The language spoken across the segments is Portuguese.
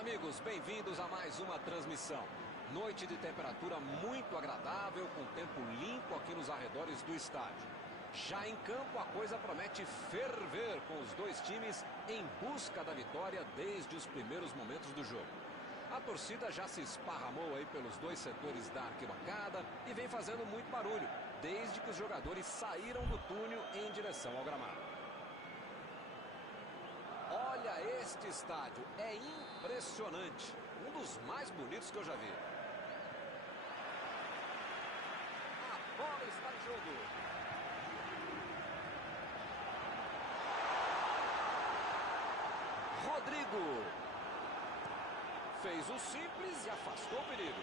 Olá, amigos, bem-vindos a mais uma transmissão. Noite de temperatura muito agradável, com tempo limpo aqui nos arredores do estádio. Já em campo, a coisa promete ferver, com os dois times em busca da vitória desde os primeiros momentos do jogo. A torcida já se esparramou aí pelos dois setores da arquibancada e vem fazendo muito barulho, desde que os jogadores saíram do túnel em direção ao gramado. Olha este estádio, é impressionante, um dos mais bonitos que eu já vi. A bola está em jogo. Rodrigo fez o simples e afastou o perigo.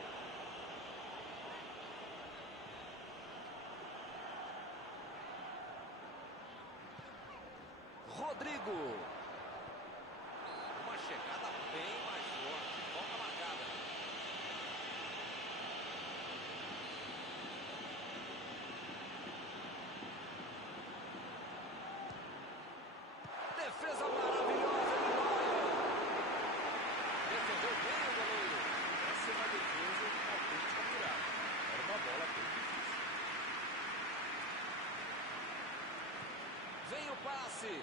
Rodrigo. Uma chegada bem mais forte. Falta marcada. Defesa maravilhosa de Neuer. Defendeu bem o goleiro. Essa é uma defesa autêntica mirada. Era uma bola bem difícil. Vem o passe.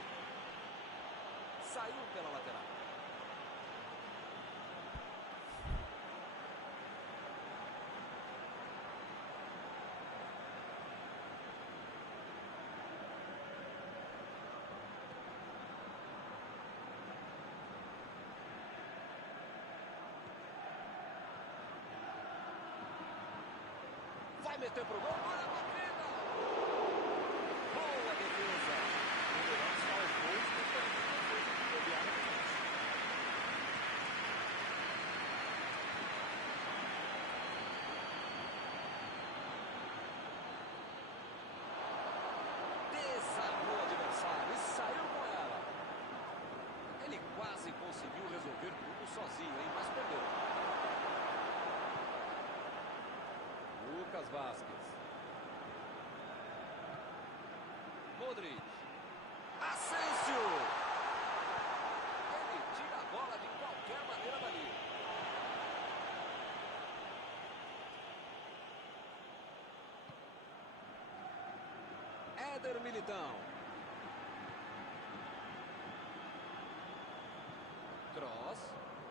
Saiu pela lateral. Vai meter pro gol, olha a batida! Boa defesa! O Verão salvou os companheiros depois de bobear na defesa. Desarmou o adversário e saiu com ela. Ele quase conseguiu resolver tudo sozinho, hein? Mas perdeu. Lucas Vazquez. Modric. Asensio. Ele tira a bola de qualquer maneira dali. Éder Militão. Cross.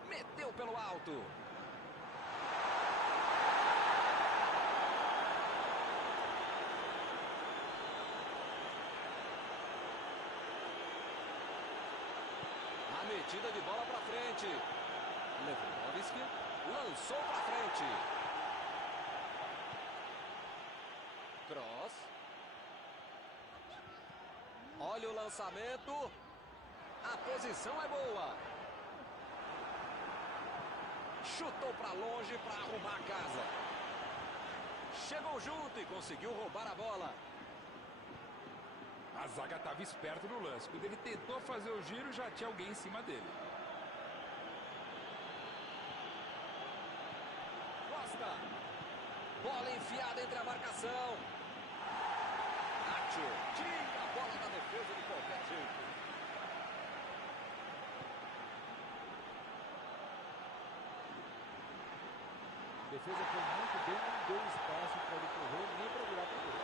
Meteu pelo alto. A metida de bola para frente. Lewandowski lançou para frente. Cross. Olha o lançamento. A posição é boa. Chutou para longe para arrumar a casa. Chegou junto e conseguiu roubar a bola. A zaga estava esperta no lance. Quando ele tentou fazer o giro, já tinha alguém em cima dele. Costa. Bola enfiada entre a marcação. Nacho tira a bola da defesa de qualquer jeito. A defesa foi muito bem, não deu espaço para ele correr, nem para virar para ele.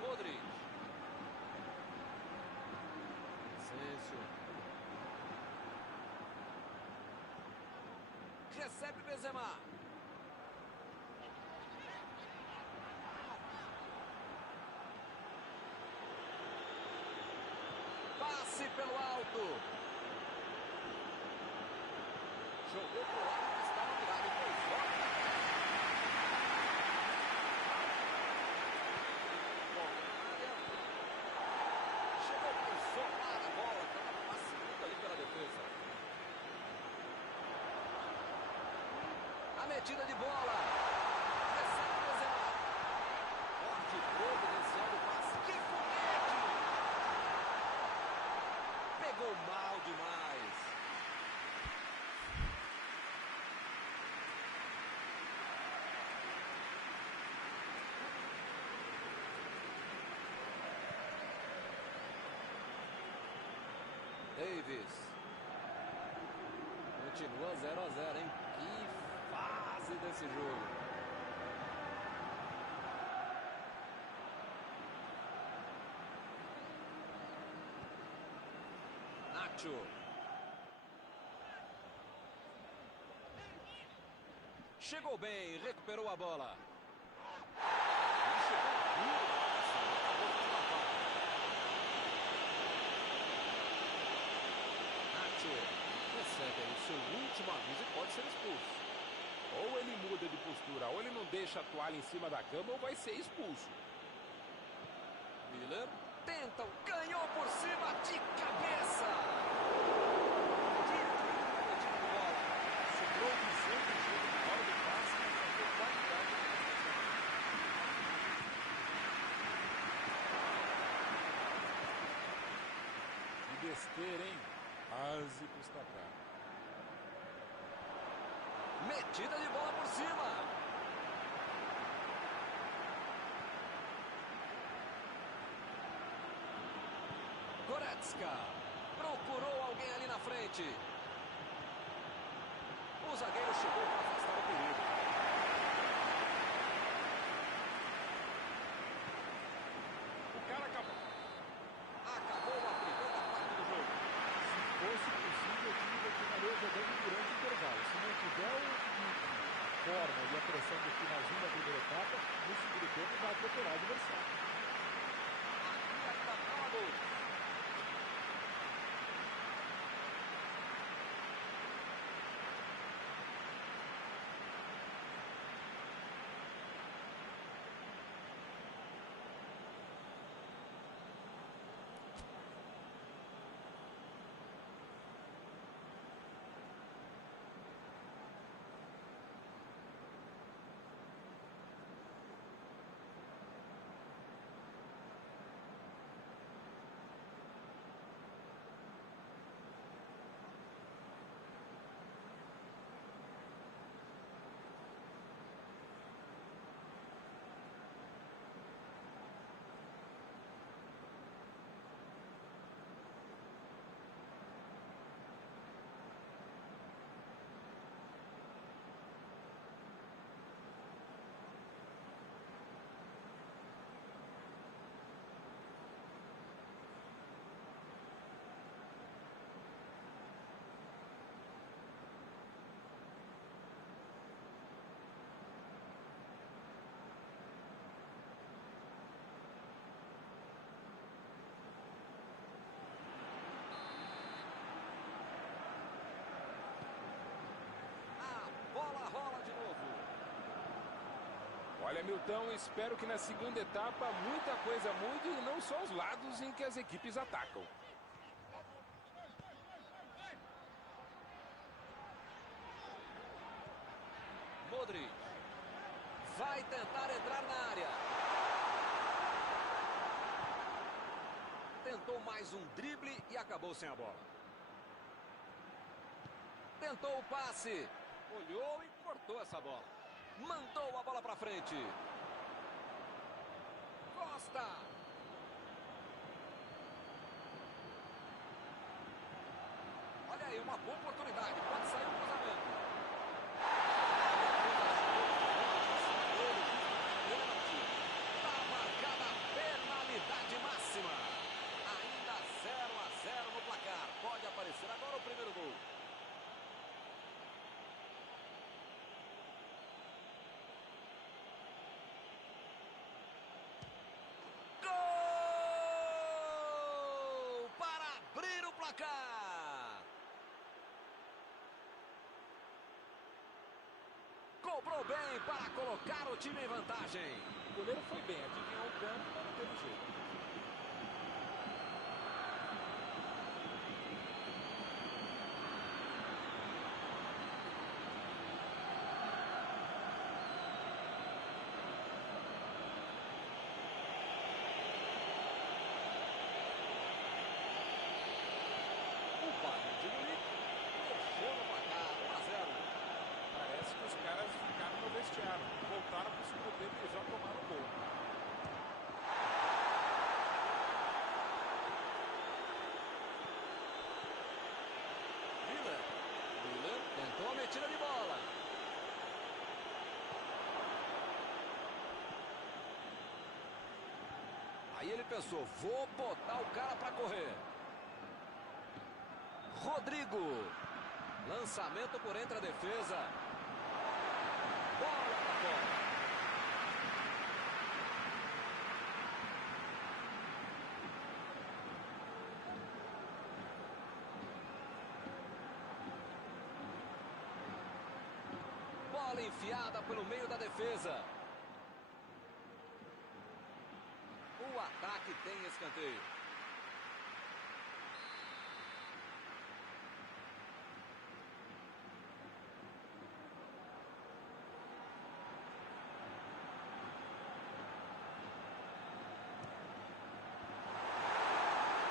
Modric. Asensio. Recebe Benzema. Passe pelo alto. Jogou pro lado que estava virado. Foi fora da casa. Bola na área. Chegou para isolar a bola. Estava passeando ali pela defesa. A metida de bola. Recebe o Benzema. Forte providencial do passe. Que foguete! Pegou mal demais. Davis. Continua 0 a 0, hein? Que fase desse jogo. Nacho. Chegou bem, recuperou a bola. E chegou duro na marcação, acabou de uma falta. Nacho recebe aí o seu último aviso e pode ser expulso. Ou ele muda de postura, ou ele não deixa a toalha em cima da cama, ou vai ser expulso. Miller tenta, ganhou por cima de cabeça. Que tipo de bola. Sobrou visão do jogo na hora do passe, mas faltou qualidade na execução. Que besteira, hein? Quase custa caro. Metida de bola por cima. Goretzka procurou alguém ali na frente. O zagueiro chegou para afastar o perigo. O cara acabou. Acabou a primeira parte do jogo. Se fosse possível, o time continuaria jogando durante o intervalo. Se não tiver o ritmo, a forma e a pressão do finalzinho da primeira etapa, no segundo tempo vai atropelar o adversário. Aqui ainda não há gols. Bola rola de novo. Olha, Milton, espero que na segunda etapa muita coisa mude e não só os lados em que as equipes atacam. Modric vai tentar entrar na área. Tentou mais um drible e acabou sem a bola. Tentou o passe. Olhou e cortou essa bola. Mandou a bola para frente. Costa. Olha aí, uma boa oportunidade. Pode sair um cruzamento. Está marcada a penalidade máxima. Ainda 0 a 0 no placar. Pode aparecer agora o primeiro gol. Cobrou bem para colocar o time em vantagem. O goleiro foi bem, adivinhou o campo, mas não teve jeito. O Bayern de Munique fechou no placar 1 a 0. Parece que os caras ficaram no vestiário, voltaram para o segundo tempo e já tomaram o gol. ele pensou, vou botar o cara para correr. Rodrigo. Lançamento por entre a defesa. Bola para fora. Bola enfiada pelo meio da defesa. O ataque tem escanteio.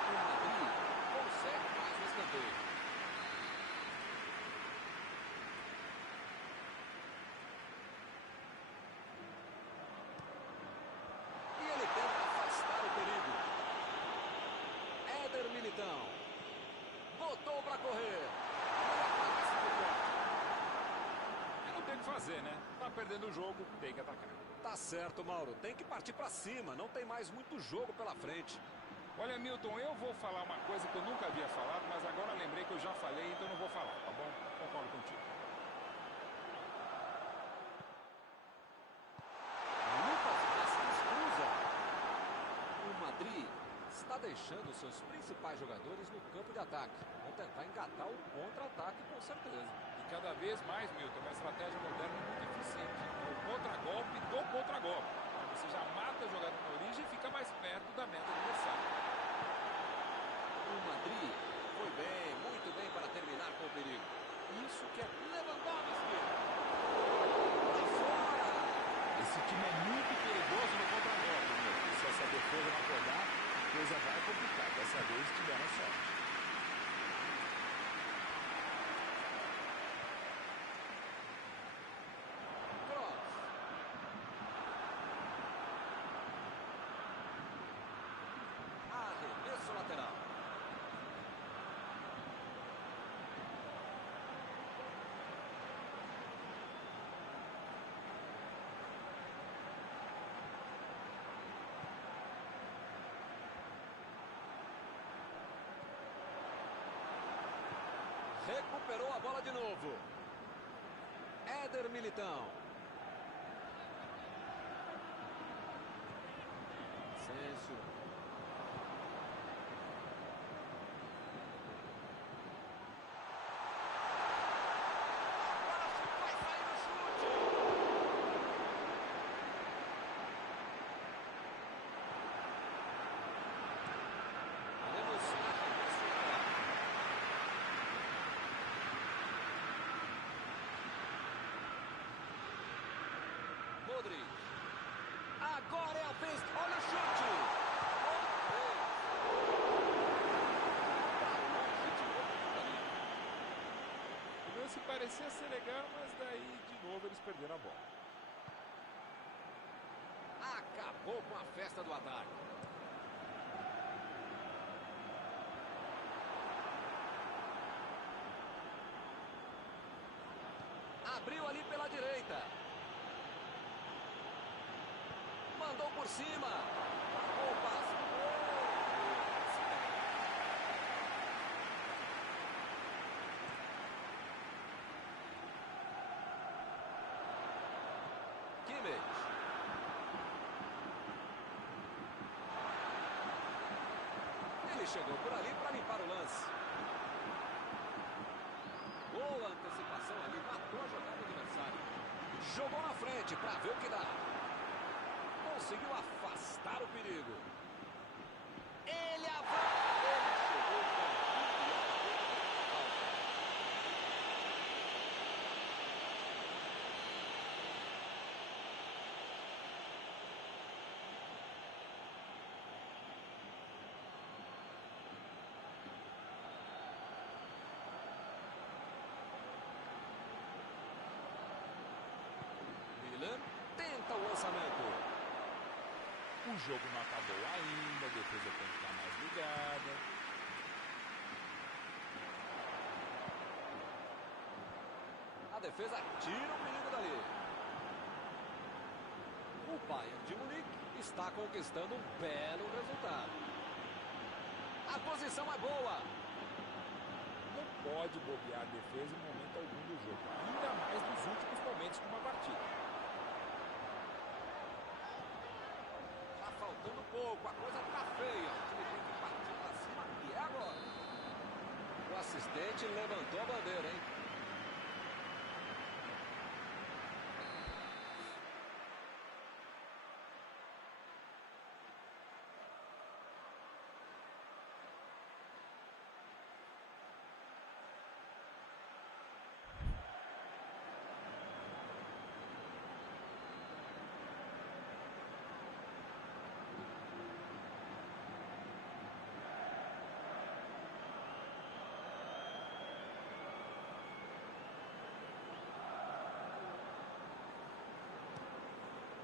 O Madrid consegue mais um escanteio. Militão botou para correr. Não tem o que fazer, né? Tá perdendo o jogo, tem que atacar. Tá certo, Mauro. Tem que partir para cima. Não tem mais muito jogo pela frente. Olha, Milton, eu vou falar uma coisa que eu nunca havia falado, mas agora lembrei que eu já falei, então não vou falar, tá bom? Concordo contigo. Lucas Vázquez cruza. O Madrid está deixando seus principais jogadores no campo de ataque. Vão tentar engatar o contra-ataque com certeza. E cada vez mais, Milton, uma estratégia moderna muito eficiente. É o contra-golpe do contra-golpe. Você já mata o jogador na origem e fica mais perto da meta adversária. O Madrid foi bem, muito bem para terminar com o perigo. Isso que é Lewandowski. Lá fora. Esse time é muito perigoso no contra-golpe, meu. Se essa defesa não acordar, a coisa vai complicar. Dessa vez tiveram sorte. Cross. Arremesso lateral. Recuperou a bola de novo. Éder Militão. Asensio. Agora vai sair no chute. Podemos arremesso lateral. Modric. Agora é a vez. Olha o chute. O lance parecia ser legal, mas daí de novo eles perderam a bola. Acabou com a festa do ataque. Abriu ali pela direita. Mandou por cima. Pagou o passe. Kimmich. Ele chegou por ali para limpar o lance. Boa antecipação ali, matou a jogada do adversário. Jogou na frente para ver o que dá. Conseguiu afastar o perigo. Ele avança. Ele chegou com Milan tenta o lançamento. O jogo não acabou ainda, a defesa tem que estar mais ligada. A defesa tira o perigo dali. O Bayern de Munique está conquistando um belo resultado. A posição é boa. Não pode bobear a defesa em momento algum do jogo, ainda mais nos últimos momentos de uma partida. Tá faltando pouco, a coisa tá feia. O time tem que partir pra cima e é agora. O assistente levantou a bandeira, hein?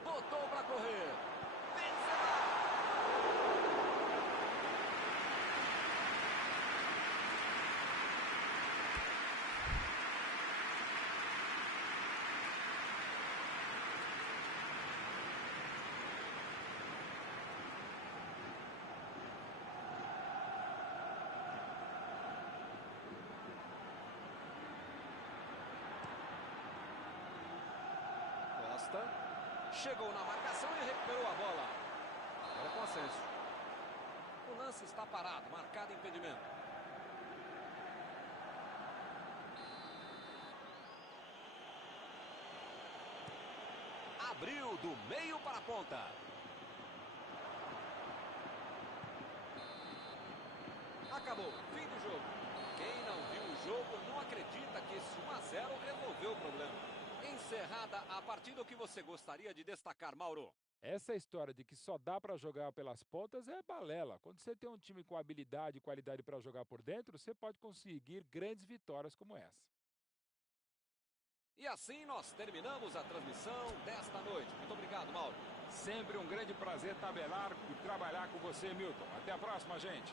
Botou para correr. Vencerá. Costa. Chegou na marcação e recuperou a bola. Agora com Asensio. O lance está parado, marcado impedimento. Abriu do meio para a ponta. Acabou, fim do jogo. Quem não viu o jogo não acredita que esse 1 a 0 resolveu o problema. Encerrada a partida, o que você gostaria de destacar, Mauro? Essa história de que só dá para jogar pelas pontas é balela. Quando você tem um time com habilidade e qualidade para jogar por dentro, você pode conseguir grandes vitórias como essa. E assim nós terminamos a transmissão desta noite. Muito obrigado, Mauro. Sempre um grande prazer tabelar e trabalhar com você, Milton. Até a próxima, gente.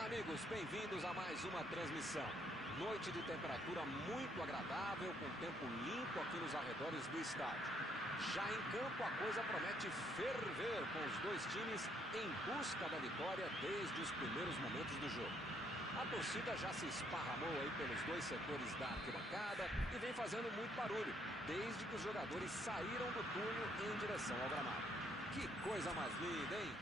Olá, amigos, bem-vindos a mais uma transmissão. Noite de temperatura muito agradável, com tempo limpo aqui nos arredores do estádio. Já em campo, a coisa promete ferver, com os dois times em busca da vitória desde os primeiros momentos do jogo. A torcida já se esparramou aí pelos dois setores da arquibancada e vem fazendo muito barulho, desde que os jogadores saíram do túnel em direção ao gramado. Que coisa mais linda, hein?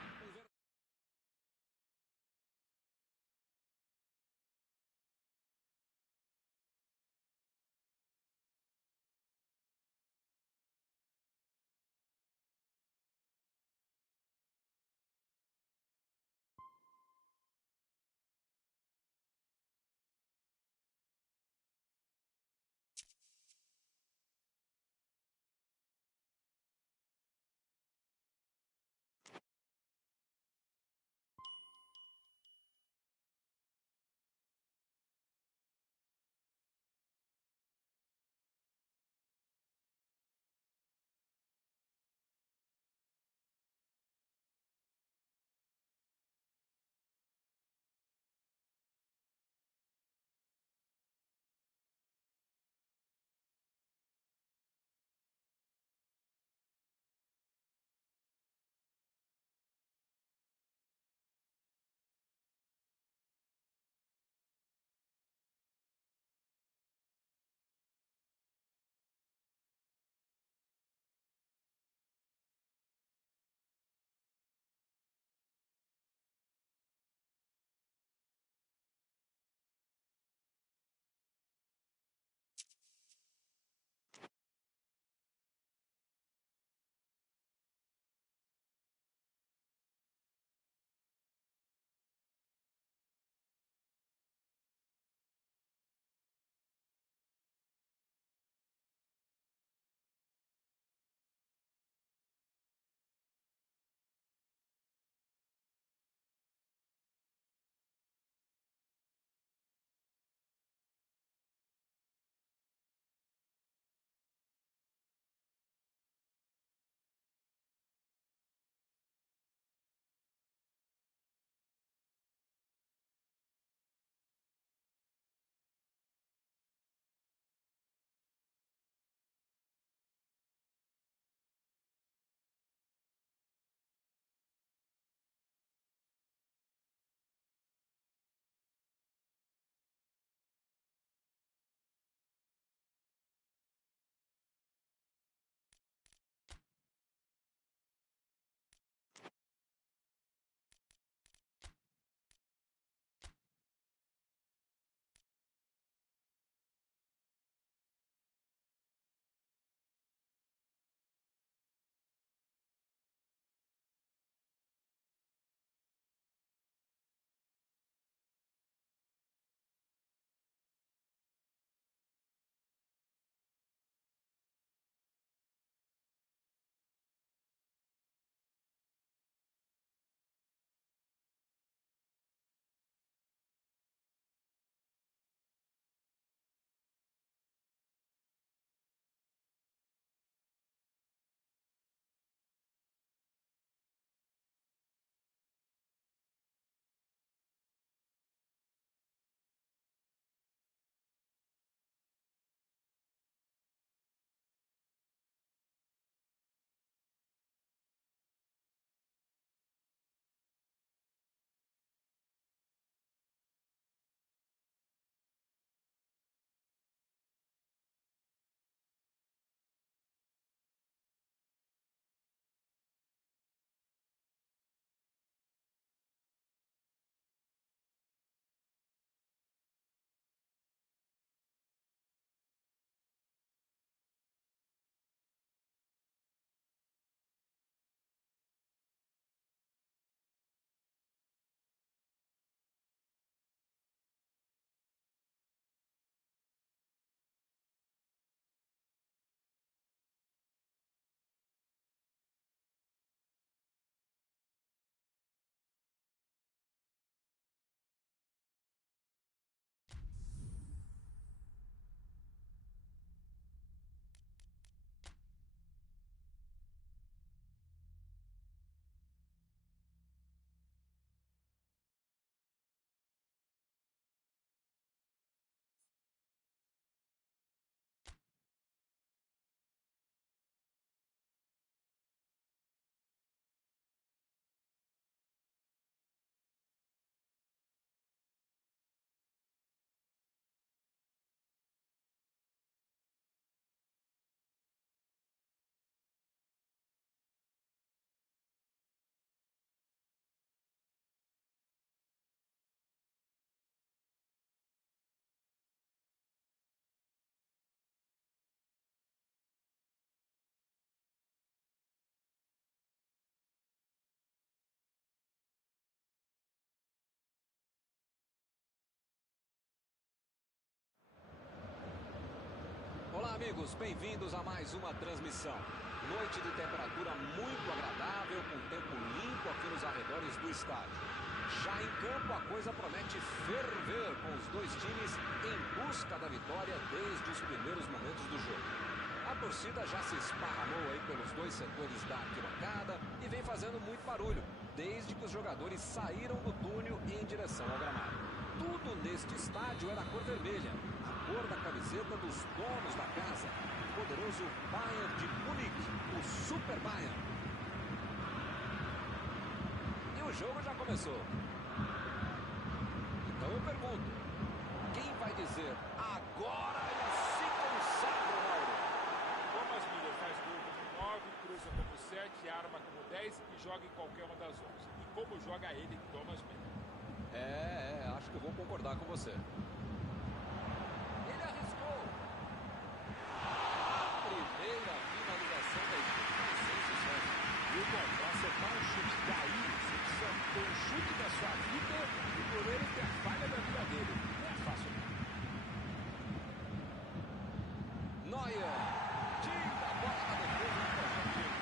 amigos, bem-vindos a mais uma transmissão. Noite de temperatura muito agradável, com tempo limpo aqui nos arredores do estádio. Já em campo a coisa promete ferver, com os dois times em busca da vitória desde os primeiros momentos do jogo. A torcida já se esparramou aí pelos dois setores da arquibancada e vem fazendo muito barulho, desde que os jogadores saíram do túnel em direção ao gramado. Tudo neste estádio é da cor vermelha, a cor da camiseta dos donos da casa, o poderoso Bayern de Munique, o Super Bayern. E o jogo já começou. Então eu pergunto, quem vai dizer agora ele se consagra, Mauro? Thomas Müller faz gol como 9, cruza como 7, arma como 10 e joga em qualquer uma das 11. E como joga ele, Thomas Müller? Acho que eu vou concordar com você. Ele arriscou. A primeira finalização da equipe foi sem sucesso. E para acertar um chute daí, você precisa ter um chute da sua vida e o goleiro ter a falha da vida dele. Não é fácil. Neuer tira a bola da defesa do próprio time.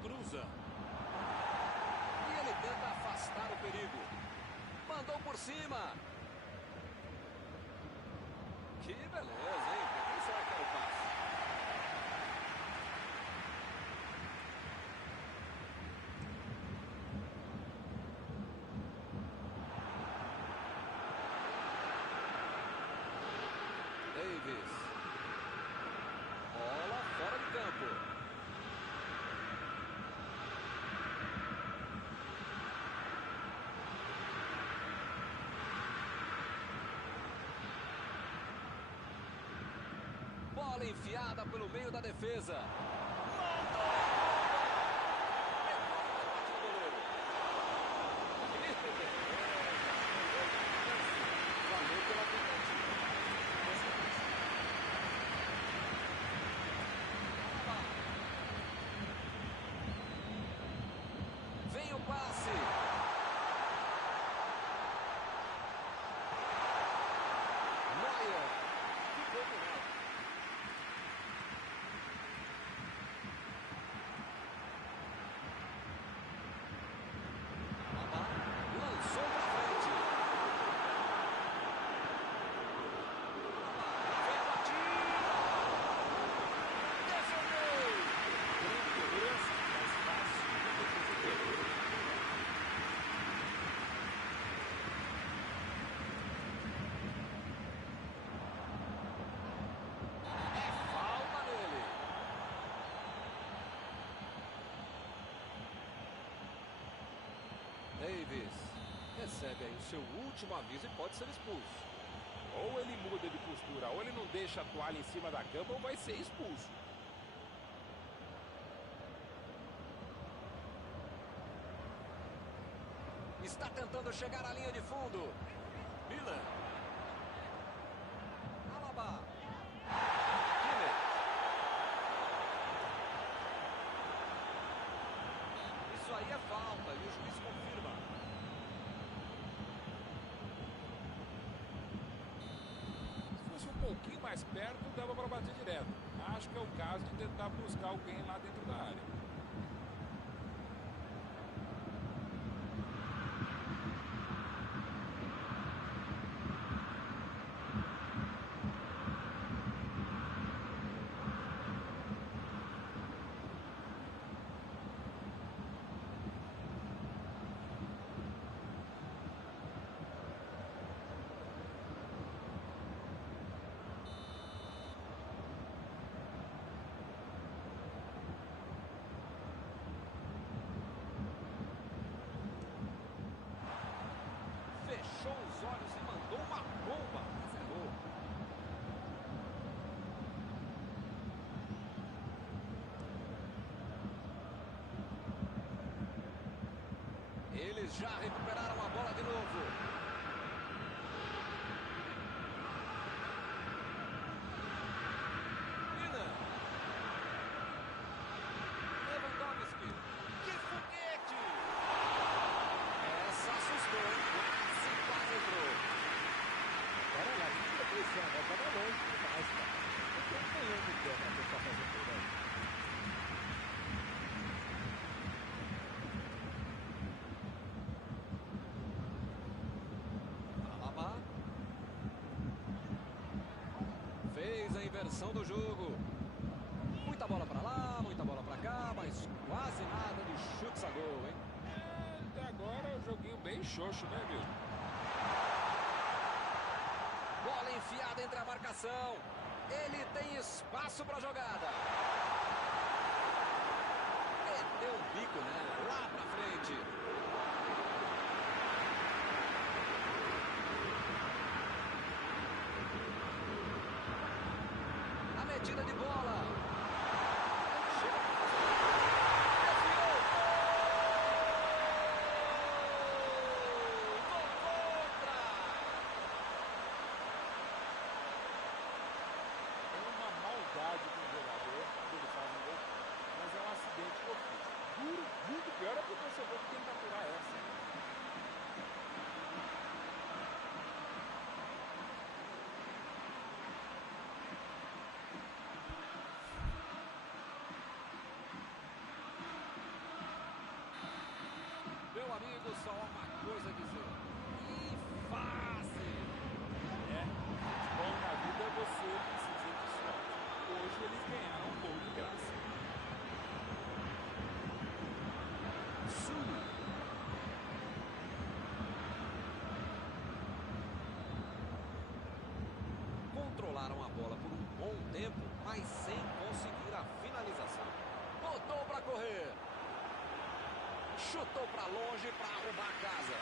Cruza. E ele tenta afastar o perigo. Mandou por cima. Que beleza, hein? Pra quem será que era o passe? Davis. Bola fora de campo. Bola enfiada pelo meio da defesa. Mandou! Valeu pela tentativa. Vem o passe. Neuer. Ficou com ela. Lançou pra frente. Vem a batida. Defendeu. Segurança, mais fácil do que defender. É falta nele. Davis recebe aí o seu último aviso e pode ser expulso. Ou ele muda de postura, ou ele não deixa a toalha em cima da cama, ou vai ser expulso. Está tentando chegar à linha de fundo. Miller. Alaba. Kimmich. Isso aí é falta e o juiz confirma. Se fosse um pouquinho mais perto, dava para bater direto. Acho que é o caso de tentar buscar alguém lá dentro da área. Fechou os olhos e mandou uma bomba. Zerou. Eles já recuperaram a bola de novo. Mina. Lewandowski. Que foguete! Essa assustou, hein? Quase entrou. Agora lá, muita pressão, né? Tava longe demais, cara. Não tem um canhão de pé pra tentar fazer tudo aí. Alaba. Fez a inversão do jogo. Muita bola pra lá, muita bola pra cá, mas quase nada de chutes a gol, hein? Até agora é um joguinho bem xoxo, né, viu? Bola enfiada entre a marcação. Ele tem espaço para a jogada. Meteu um bico, né? Lá pra frente. A metida de bola. Chega pra fazer. Desviou. Gol contra. Maldade com o jogador quando ele faz um gol, mas é um acidente que eu fiz. Duro, muito pior é pro torcedor que tem que aturar essa. Meu amigo, só há uma coisa a dizer. E fácil. Futebol na vida você precisa de sorte. Hoje eles ganharam um gol de graça. Controlaram a bola por um bom tempo, mas sem conseguir a finalização. Botou para correr. Chutou para longe para arrumar a casa.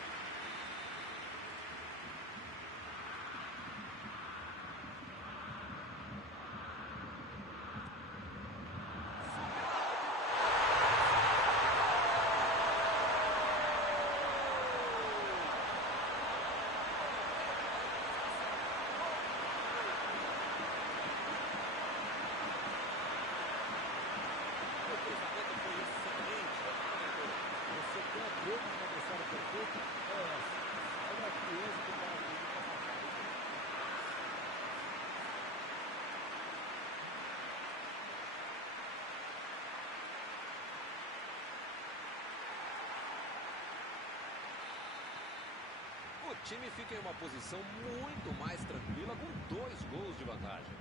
O time fica em uma posição muito mais tranquila com 2 gols de vantagem.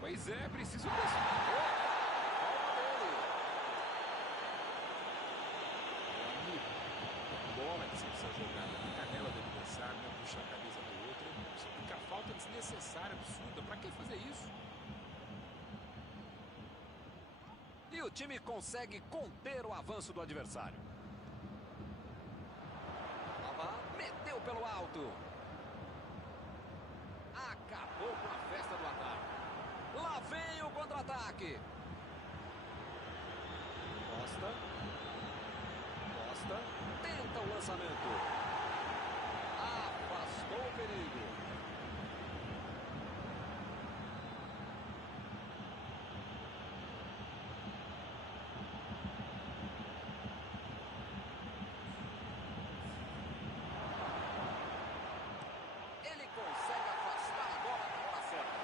Pois é, preciso desse. Bola que sempre essa jogada na canela do adversário, né? Puxar a camisa do outro. Isso fica falta desnecessária, absurda. Pra que fazer isso? E o time consegue conter o avanço do adversário. Meteu pelo alto. Acabou com a festa do ataque. Lá vem o contra-ataque. Costa. Tenta o lançamento. Afastou o perigo. Ele consegue afastar a bola na hora certa.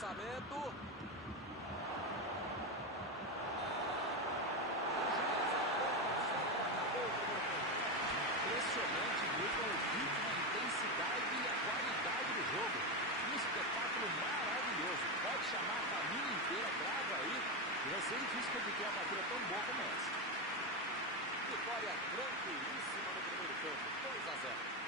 lançamento. Impressionante mesmo o ritmo, a intensidade e a qualidade do jogo. Um espetáculo maravilhoso. Pode chamar a família inteira, grava aí. E vai ser difícil repetir uma partida tão boa como essa. Vitória tranquilíssima no primeiro tempo, 2-0.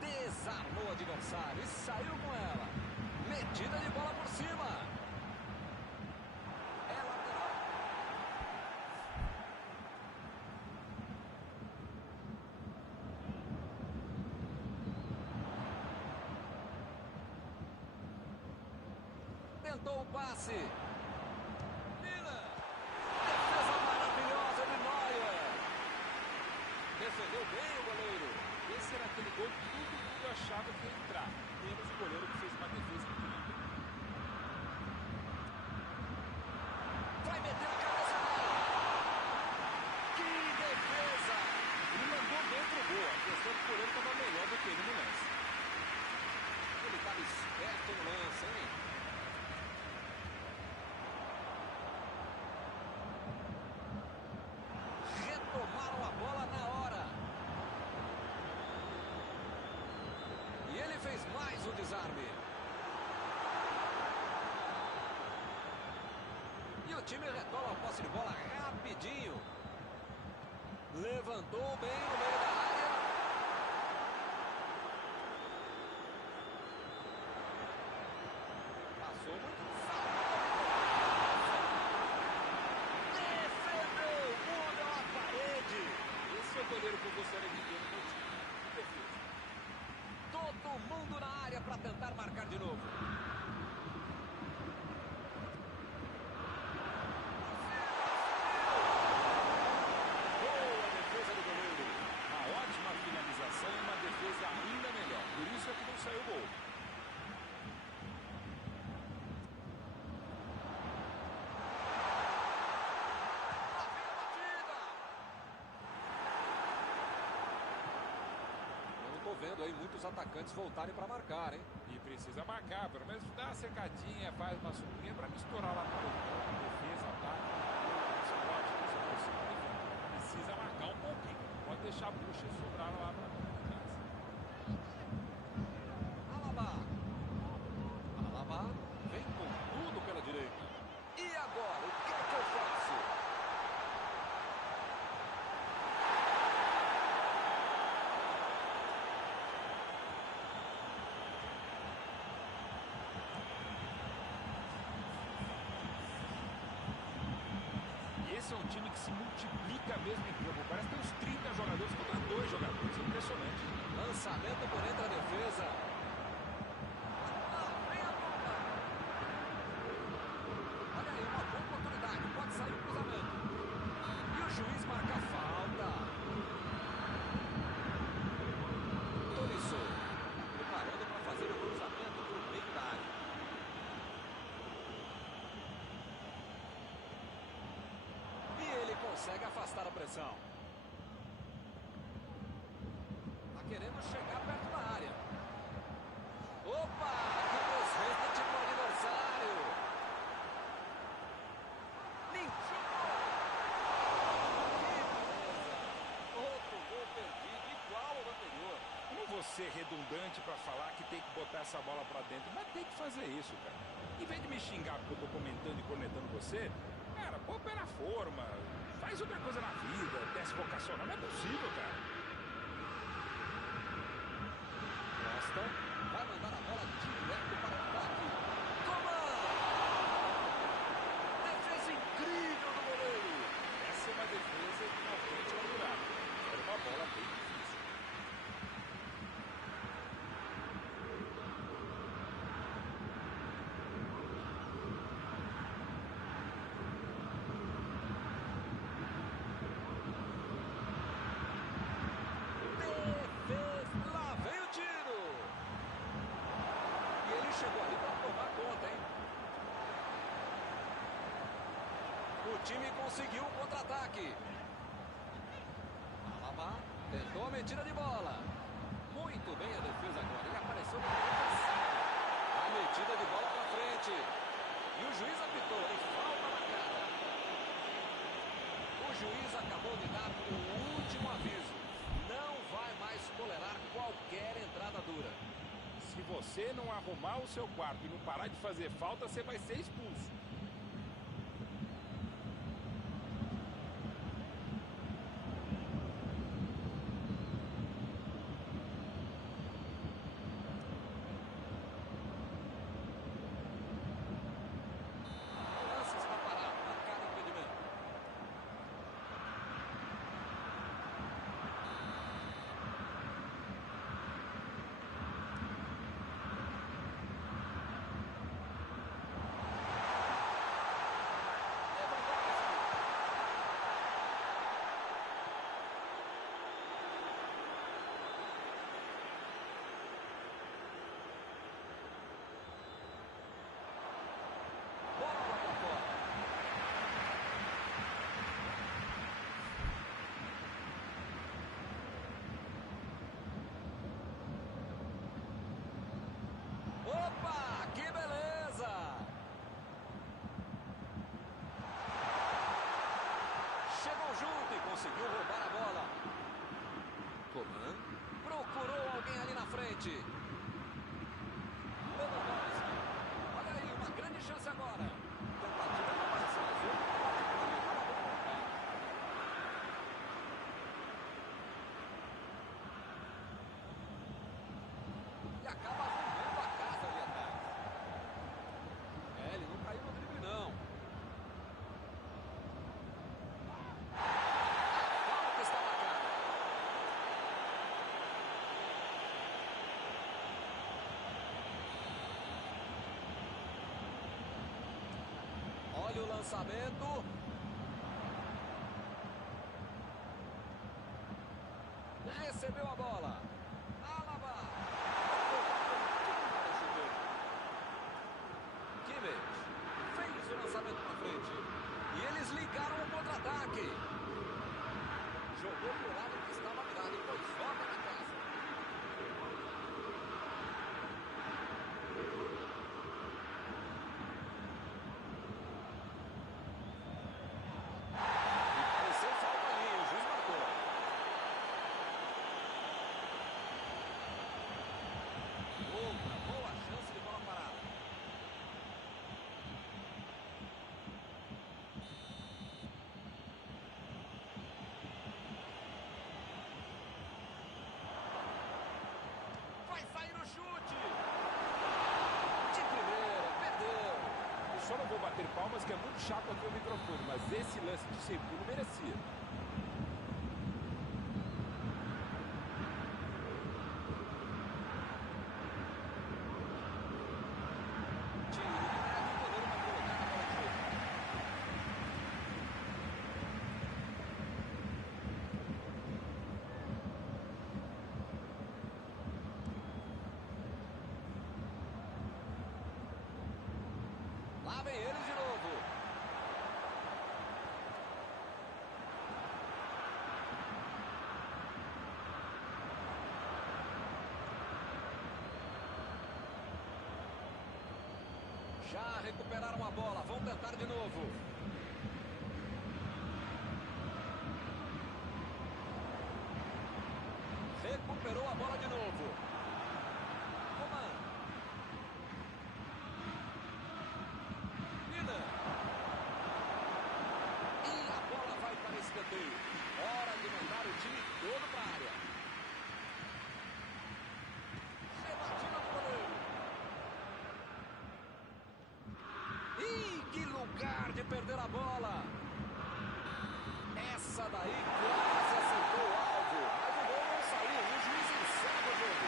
Desarmou o adversário e saiu com ela. Metida de bola por cima. É lateral. Tentou o passe. Miller. Defesa maravilhosa de Neuer. Defendeu bem o goleiro. Esse era aquele gol que todo mundo achava que ia entrar, menos o goleiro que fez uma defesa incrível. Vai meter a cabeça nela. Que defesa! Ele mandou dentro o gol. A questão é que o goleiro estava melhor do que ele no lance. Ele estava esperto no lance, hein? Retomaram a bola na hora. E ele fez mais um desarme. E o time retoma a posse de bola rapidinho. Levantou bem no meio da área. Passou muito defendeu, muda a parede. Esse é o goleiro que eu gostaria de ver no meu time. Que defesa. Todo mundo na área para tentar marcar de novo. Boa defesa do goleiro. Uma ótima finalização e uma defesa ainda melhor. Por isso é que não saiu o gol. Vendo aí muitos atacantes voltarem para marcar, hein? E precisa marcar, pelo menos dá uma cercadinha, faz uma sublinha para misturar lá no defesa, ataque, precisa marcar um pouquinho, pode deixar a bucha e sobrar lá para Alaba. Alaba vem com tudo pela direita. E agora, o que é que eu faço? Esse é um time que se multiplica mesmo em campo. Parece que tem uns 30 jogadores contra 2 jogadores. É impressionante. Lançamento por entre a defesa. Vem a bola. Olha aí, uma boa oportunidade. Pode sair o cruzamento. E o juiz marca a falta. Tolisso. Preparando para fazer o cruzamento para o meio da área. Consegue afastar a pressão. Tá querendo chegar perto da área. ser redundante para falar que tem que botar essa bola para dentro, mas tem que fazer isso, cara. Em vez de me xingar porque eu tô comentando e cornetando você, cara, pô, pé na forma, faz outra coisa na vida, teste vocacional, não é possível, cara. Costa vai mandar a bola direto para o ataque. Coman! Defesa incrível do goleiro. Essa é uma defesa que na frente é um buraco. Era uma bola bem difícil. Lá vem o tiro. E ele chegou ali para tomar conta, hein? O time conseguiu o contra-ataque. Alaba tentou a metida de bola. Muito bem a defesa agora. Ele apareceu no momento certo. A metida de bola para frente. E o juiz apitou, hein? Falta na cara. O juiz acabou de dar o último aviso. Não vai mais tolerar qualquer entrada dura. Se você não arrumar o seu quarto e não parar de fazer falta, você vai ser expulso. O lance está parado, marcado impedimento. Bola lá para fora. Opa, que beleza! Chegou junto e conseguiu roubar a bola. Coman procurou alguém ali na frente. Lewandowski. Olha aí, uma grande chance agora. Tentativa de passe, mas ele estava bem colocado. E acaba arrumando a casa ali atrás. Ele não caiu no drible, não. A falta está marcada. Olha o lançamento. Recebeu a bola. Alaba. Kimmich fez o lançamento para frente. E eles ligaram o contra-ataque. Jogou pro lado que estava virado e foi volta na casa. E pareceu falta ali, o juiz marcou. Outra boa chance de bola parada. Vai sair o chute. De primeira, perdeu. Eu só não vou bater palmas, que é muito chato aqui o microfone, mas esse lance de sem pulo merecia. Tiro de meta, o goleiro vai colocar na bola de jogo. Lá vem eles de novo. Já recuperaram a bola, vão tentar de novo. Recuperou a bola de novo. Coman. Lina. E a bola vai para escanteio. Hora de mandar o time todo para a área. Rebatida do goleiro. Ih, que lugar de perder a bola. Essa daí quase acertou o alvo, mas o gol não saiu e o juiz encerra o jogo.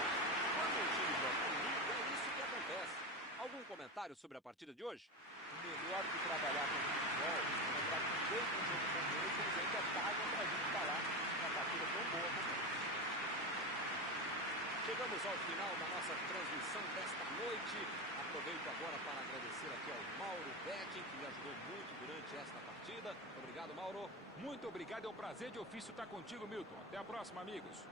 Quando o time joga limpo, é isso que acontece. Algum comentário sobre a partida de hoje? O melhor que trabalhar com o futebol é para que dentro do jogo como esse eles ainda pagam para a gente falar uma partida tão boa como essa. Chegamos ao final da nossa transmissão desta noite. Aproveito agora para agradecer aqui ao Mauro Betting, que me ajudou muito durante esta partida. Obrigado, Mauro. Muito obrigado, é um prazer de ofício estar contigo, Milton. Até a próxima, amigos.